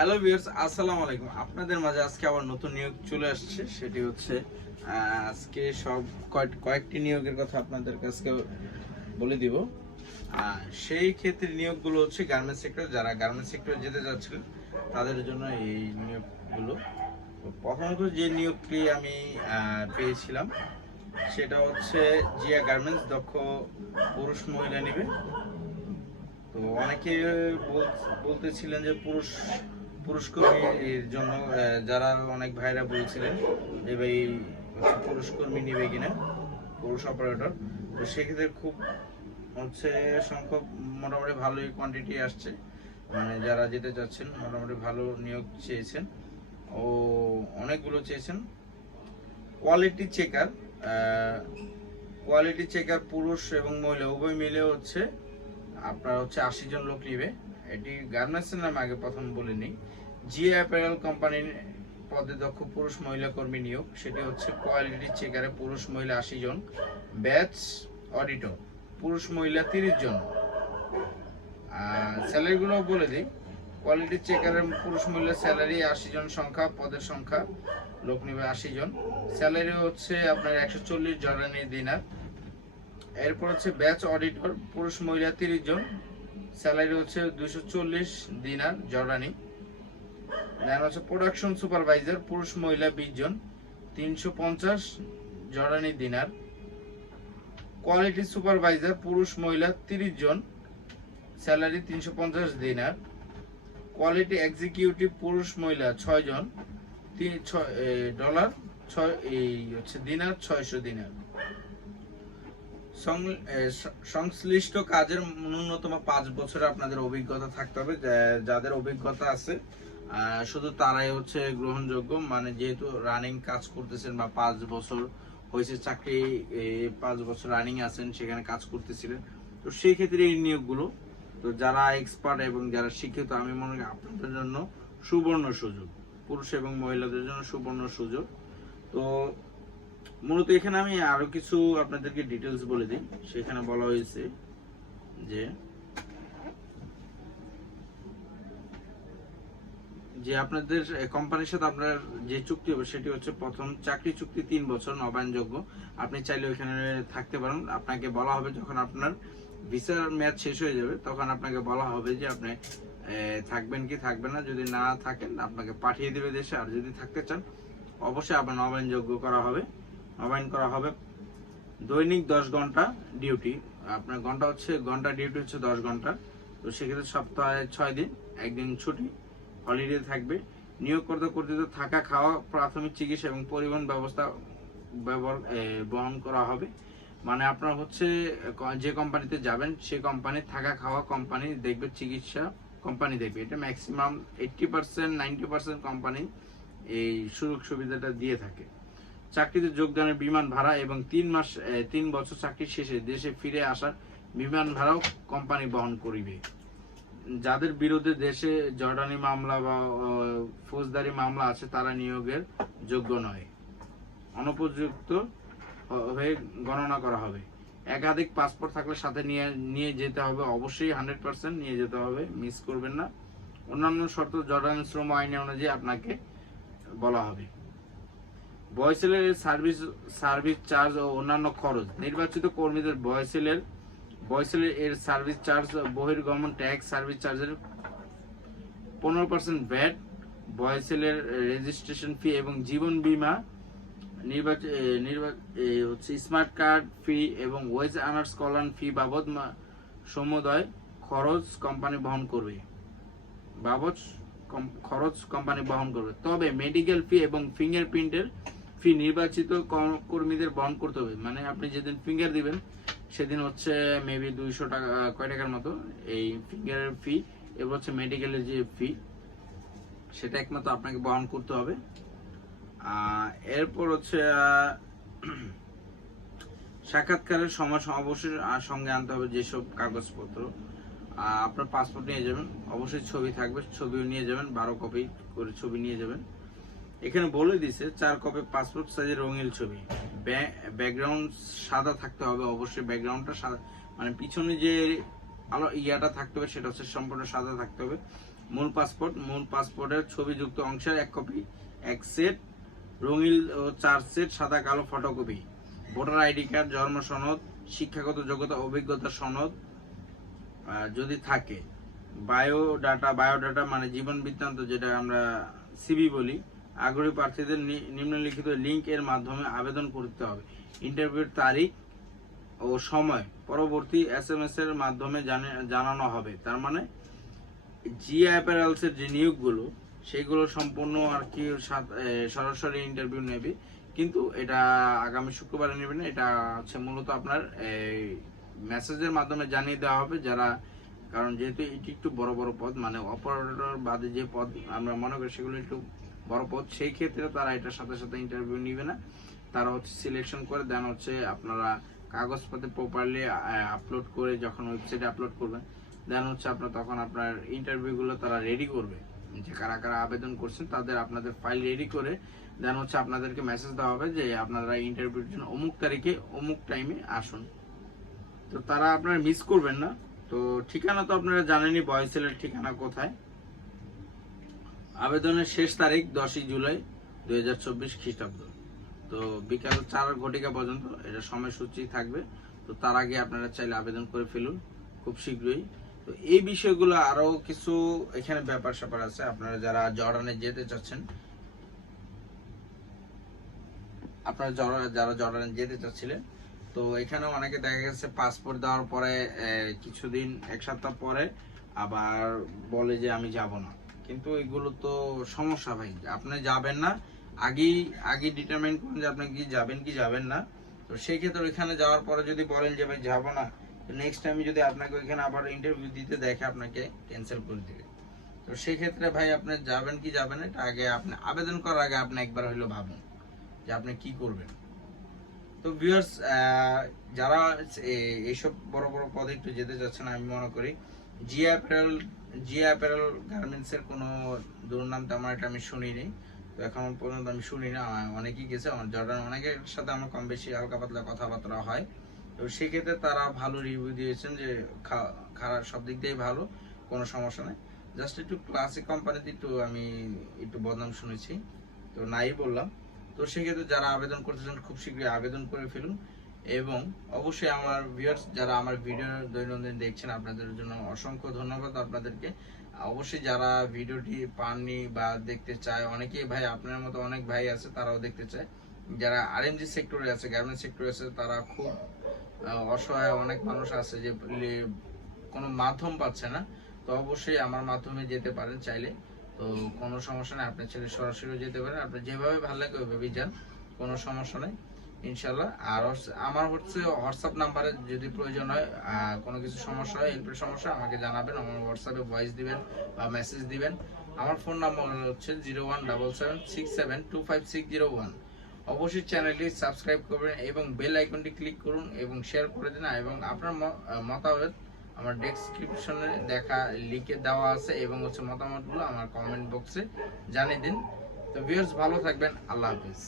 Hello viewers, আসসালামু আলাইকুম। আপনাদের মাঝে আজকে আবার নতুন নিয়োগ চলে আসছে। সেটি হচ্ছে আজকে সব কয়েকটি নিয়োগের কথা আপনাদের কাছে বলে দিব। সেই ক্ষেত্রে নিয়োগগুলো হচ্ছে গার্মেন্টস সেক্টর। যারা গার্মেন্টস সেক্টরে যেতে যাচ্ছিলেন তাদের জন্য এই নিয়োগগুলো। তো প্রথমত যে নিয়োগটি আমি পেয়েছিলাম সেটা হচ্ছে জিয়া গার্মেন্টস, দক্ষ পুরুষ মহিলা নেবে। তো অনেকে বলতেছিলেন যে পুরুষ কর্মীর জন্য, যারা অনেক ভাইরা বলছিলেন যে ভাই পুরুষ কর্মী নিবে কিনা, পুরুষ অপারেটর। তো সেক্ষেত্রে খুব হচ্ছে সংখ্যক মোটামুটি ভালোই কোয়ান্টিটি আসছে, মানে যারা যেতে চাচ্ছেন মোটামুটি ভালো নিয়োগ চেয়েছেন ও অনেকগুলো চেয়েছেন। কোয়ালিটি চেকার, পুরুষ এবং মহিলা উভয় মিলে হচ্ছে আপনার হচ্ছে 80 জন লোক নিবে। এটি গার্মেন্টসের নাম আগে প্রথম বলিনি। জিএ অ্যাপারেল কোম্পানির পদে দক্ষ পুরুষ মহিলা কর্মী নিয়োগ। সেটি হচ্ছে কোয়ালিটি চেকারে পুরুষ মহিলা 80 জন, ব্যাচ অডিটর পুরুষ মহিলা 30 জন। স্যালারিগুলো বলে দিই। কোয়ালিটি চেকারের পুরুষ মহিলা স্যালারি 80 জন সংখ্যা, পদের সংখ্যা, লোক নিবে 80 জন। স্যালারি হচ্ছে আপনার 140 জর্ডানি দিনার। এরপর হচ্ছে ব্যাচ অডিটর পুরুষ মহিলা 30 জন, স্যালারি হচ্ছে 240 দিনার জর্ডানি। দেন হচ্ছে প্রোডাকশন সুপারভাইজার পুরুষ মহিলা 20 জন, 350 জর্ডানি দিনার। কোয়ালিটি সুপারভাইজার পুরুষ মহিলা 30 জন, স্যালারি 350 দিনার। কোয়ালিটি এক্সিকিউটিভ পুরুষ মহিলা 6 জন, ডলার 6 এই হচ্ছে দিনার 600 দিনার। সংশ্লিষ্ট কাজের ন্যূনতম 5 বছর আপনাদের অভিজ্ঞতা থাকতে হবে। যাদের অভিজ্ঞতা আছে শুধু তারাই হচ্ছে গ্রহণযোগ্য, মানে যেহেতু রানিং কাজ করতেছেন বা 5 বছর হয়েছে চাকরি, 5 বছর রানিং আছেন, সেখানে কাজ করতেছিলেন, তো সেই ক্ষেত্রে এই নিয়োগগুলো। তো যারা এক্সপার্ট এবং যারা শিক্ষিত, আমি মনে করি আপনাদের জন্য সুবর্ণ সুযোগ, পুরুষ এবং মহিলাদের জন্য সুবর্ণ সুযোগ। তো মূলত এখানে আমি আরো কিছু আপনাদেরকে ডিটেলস বলে দিই। সেখানে বলা হয়েছে যে আপনাদের কোম্পানির সাথে আপনার যে চুক্তি হবে সেটি হচ্ছে প্রথম চাকরি চুক্তি 3 বছর নবায়নযোগ্য। আপনি চাইলে ওইখানে থাকতে পারেন। আপনাকে বলা হবে যখন আপনার ভিসার মেয়াদ শেষ হয়ে যাবে তখন আপনাকে বলা হবে যে আপনি থাকবেন কি থাকবেন না। যদি না থাকেন আপনাকে পাঠিয়ে দেবে দেশে, আর যদি থাকতে চান অবশ্যই আপনার নবায়নযোগ্য করা হবে, নবায়ন করা হবে। দৈনিক 10 ঘন্টা ডিউটি, আপনার ঘন্টা ডিউটি হচ্ছে 10 ঘন্টা। তো সেক্ষেত্রে সপ্তাহে 6 দিন, একদিন ছুটি, হলিডে থাকবে। নিয়োগকর্তা কর্তৃক থাকা, খাওয়া, প্রাথমিক চিকিৎসা এবং পরিবহন ব্যবস্থা বহন করা হবে। মানে আপনার হচ্ছে যে কোম্পানিতে যাবেন সে কোম্পানি থাকা খাওয়া কোম্পানি দেখবে, চিকিৎসা কোম্পানি দেখবে। এটা ম্যাক্সিমাম 80% 90% কোম্পানি এই সুযোগ সুবিধাটা দিয়ে থাকে। চাকরিতে যোগদানের বিমান ভাড়া এবং 3 বছর চাকরি শেষে দেশে ফিরে আসার বিমান ভাড়াও কোম্পানি বহন করিবে। যাদের বিরুদ্ধে দেশে জর্ডানি মামলা বা ফৌজদারি মামলা আছে তারা নিয়োগের যোগ্য নয়, অনুপযুক্ত হয়ে গণনা করা হবে। একাধিক পাসপোর্ট থাকলে সাথে নিয়ে যেতে হবে, অবশ্যই 100% নিয়ে যেতে হবে, মিস করবেন না। অন্যান্য শর্ত জর্ডানি শ্রম আইনে অনুযায়ী আপনাকে বলা হবে। বয়সেলের সার্ভিস চার্জ ও অন্যান্য খরচ, নির্বাচিত কর্মীদের বয়সেলের এর সার্ভিস চার্জ, বহির্গমন ট্যাক্স সার্ভিস চার্জের 15% ভ্যাট, বয়সেলের রেজিস্ট্রেশন ফি এবং জীবন বীমা, হচ্ছে স্মার্ট কার্ড ফি এবং ওয়েজ আর্নার্স কল্যাণ ফি বাবদ সমুদয় খরচ কোম্পানি বহন করবে। তবে মেডিকেল ফি এবং ফিঙ্গারপ্রিন্টের ফি নির্বাচিত কর্মীদের বহন করতে হবে। মানে আপনি যেদিন ফিঙ্গার দিবেন সেদিন হচ্ছে মেবি 200 টাকা, কয় টাকার মতো এই ফিঙ্গারের ফি। এবার হচ্ছে মেডিকেলের যে ফি সেটা একমাত্র আপনাকে বহন করতে হবে। এরপর হচ্ছে সাক্ষাৎকারের সময় অবশ্যই সঙ্গে আনতে হবে যেসব কাগজপত্র। আপনার পাসপোর্ট নিয়ে যাবেন, অবশ্যই ছবি থাকবে, ছবিও নিয়ে যাবেন, 12 কপি করে ছবি নিয়ে যাবেন। এখানে বলে দিছে 4 কপি পাসপোর্ট সাইজের রঙিন ছবি। ব্যাকগ্রাউন্ড সাদা থাকতে হবে, অবশ্যই ব্যাকগ্রাউন্ডটা সাদা, মানে পিছনে যে আলো ইয়াটা থাকতে হবে, সেটা হচ্ছে সম্পূর্ণ সাদা থাকতে হবে। মূল পাসপোর্টের ছবিযুক্ত অংশের 1 কপি, 1 সেট রঙিন ও 4 সেট সাদা কালো ফটোকপি, ভোটার আইডি কার্ড, জন্ম সনদ, শিক্ষাগত যোগ্যতা অভিজ্ঞতা সনদ যদি থাকে, বায়োডাটা মানে জীবন বৃত্তান্ত যেটা আমরা সিভি বলি। আগ্রহী প্রার্থীদের নিম্নলিখিত লিঙ্ক এর মাধ্যমে আবেদন করতে হবে। ইন্টারভিউর তারিখ ও সময় পরবর্তী SMS এর মাধ্যমে জানানো হবে। তার মানে জি অ্যাপারেলস এর যে নিয়োগগুলো সেগুলো সম্পূর্ণ আর কি সরাসরি ইন্টারভিউ নেবে, কিন্তু এটা আগামী শুক্রবারে নেবে না। এটা হচ্ছে মূলত আপনার মেসেজের মাধ্যমে জানিয়ে দেওয়া হবে যারা, কারণ যেহেতু এটি একটু বড় বড় পদ, মানে অপারেটর বাদে যে পদ আমরা মনে করি সেগুলো একটু বড় পদ, সেই ক্ষেত্রে তারা এটার সাথে সাথে ইন্টারভিউ নিবে না। তারা হচ্ছে সিলেকশন করে দেন হচ্ছে আপনারা কাগজপত্র প্রপারলি আপলোড করে যখন ওয়েবসাইটে আপলোড করবেন, দেন হচ্ছে আপনার তখন আপনার ইন্টারভিউগুলো তারা রেডি করবে, যে কারা কারা আবেদন করছেন তাদের আপনাদের ফাইল রেডি করে দেন হচ্ছে আপনাদেরকে মেসেজ দেওয়া হবে যে আপনারা ইন্টারভিউর জন্য অমুক তারিখে অমুক টাইমে আসুন। তো তারা আপনারা মিস করবেন না। তো ঠিকানা তো আপনারা জানেনই, বয়সেলের ঠিকানা কোথায়। আবেদনের শেষ তারিখ 10 জুলাই 2024 খ্রিস্টাব্দ। তো বিকাল 4 ঘটিকা পর্যন্ত এটা সময়সূচি থাকবে। তো তার আগে আপনারা চাইলে আবেদন করে ফেলুন খুব শীঘ্রই। তো এই বিষয়গুলো আরো কিছু এখানে ব্যাপার স্যাপার আছে। আপনারা যারা জর্ডানে যেতে চাচ্ছেন, যারা জর্ডানে যেতে চাচ্ছিলেন, তো এখানে অনেকে দেখা গেছে পাসপোর্ট দেওয়ার পরে কিছুদিন 1 সপ্তাহ পরে আবার বলে যে আমি যাব না, কিন্তু এগুলো তো সমস্যা ভাই। আপনি যাবেন না, আগেই ডিটারমাইন করুন যে আপনি কি যাবেন না। তো সেই ক্ষেত্রে ওইখানে যাওয়ার পরে যদি বলেন যে ভাই যাব না, তো নেক্সট টাইম যদি আপনাকে ওইখানে আবার ইন্টারভিউ দিতে দেখে আপনাকে ক্যান্সেল করে দিবে। তো সেই ক্ষেত্রে ভাই আপনি যাবেন না, এটা আগে আপনি আবেদন করার আগে আপনি একবার হইলো ভাবুন যে আপনি কি করবেন। তো ভিউয়ার্স, যারা এইসব বড় বড় পদে একটু যেতে চাচ্ছেন, আমি মনে করি জি অ্যাপারেল গার্মেন্টস এর কোনো দুর্নাম তেমন একটা আমি শুনিনি। তো এখন পর্যন্ত আমি শুনি না, অনেকেই গেছে, আমার জর্ডান অনেকের সাথে আমার কম বেশি হালকা পাতলা কথাবার্তা হয়। তো সেক্ষেত্রে তারা ভালো রিভিউ দিয়েছেন যে খারাপ সব দিক দিয়েই ভালো, কোনো সমস্যা নেই। জাস্ট একটু ক্লাসিক কোম্পানিতে আমি একটু বদনাম শুনেছি, তো নাই বললাম। তো সেক্ষেত্রে যারা আবেদন করতে চান খুব শীঘ্রই আবেদন করে ফেলুন। এবং অবশ্যই আমার ভিউয়ার্স যারা আমার ভিডিও দৈনন্দিন দেখছেন, আপনাদের জন্য অসংখ্য ধন্যবাদ আপনাদেরকে। অবশ্যই যারা ভিডিওটি পাননি বা দেখতে চায়, অনেকেই ভাই আপনার মতো অনেক ভাই আছে তারাও দেখতে চায়, যারা আরএমজি সেক্টরে আছে, গার্মেন্টস সেক্টরে আছে, তারা খুব অসহায় অনেক মানুষ আছে যে কোনো মাধ্যম পাচ্ছে না। তো অবশ্যই আমার মাধ্যমে যেতে পারেন চাইলে, তো কোনো সমস্যা নেই। আপনি চাইলে সরাসরি যেতে পারেন, আপনি যেভাবে ভালো লাগে ওইভাবেই যান, কোনো সমস্যা নেই ইনশাল্লাহ। আর আমার হচ্ছে হোয়াটসঅ্যাপ নাম্বারে যদি প্রয়োজন হয়, কোনো কিছু সমস্যা হয়, হেল্পের সমস্যা, আমাকে জানাবেন। আমার হোয়াটসঅ্যাপে ভয়েস দিবেন বা মেসেজ দিবেন। আমার ফোন নাম্বার হচ্ছে 017767256001। অবশ্যই চ্যানেলটি সাবস্ক্রাইব করবেন এবং বেল আইকনটি ক্লিক করুন এবং শেয়ার করে দিন। এবং আপনার মতামত আমার ডেসক্রিপশনে দেখা লিখে দেওয়া আছে, এবং হচ্ছে মতামতগুলো আমার কমেন্ট বক্সে জানিয়ে দিন। তো ভিউয়ার্স ভালো থাকবেন, আল্লাহ হাফেজ।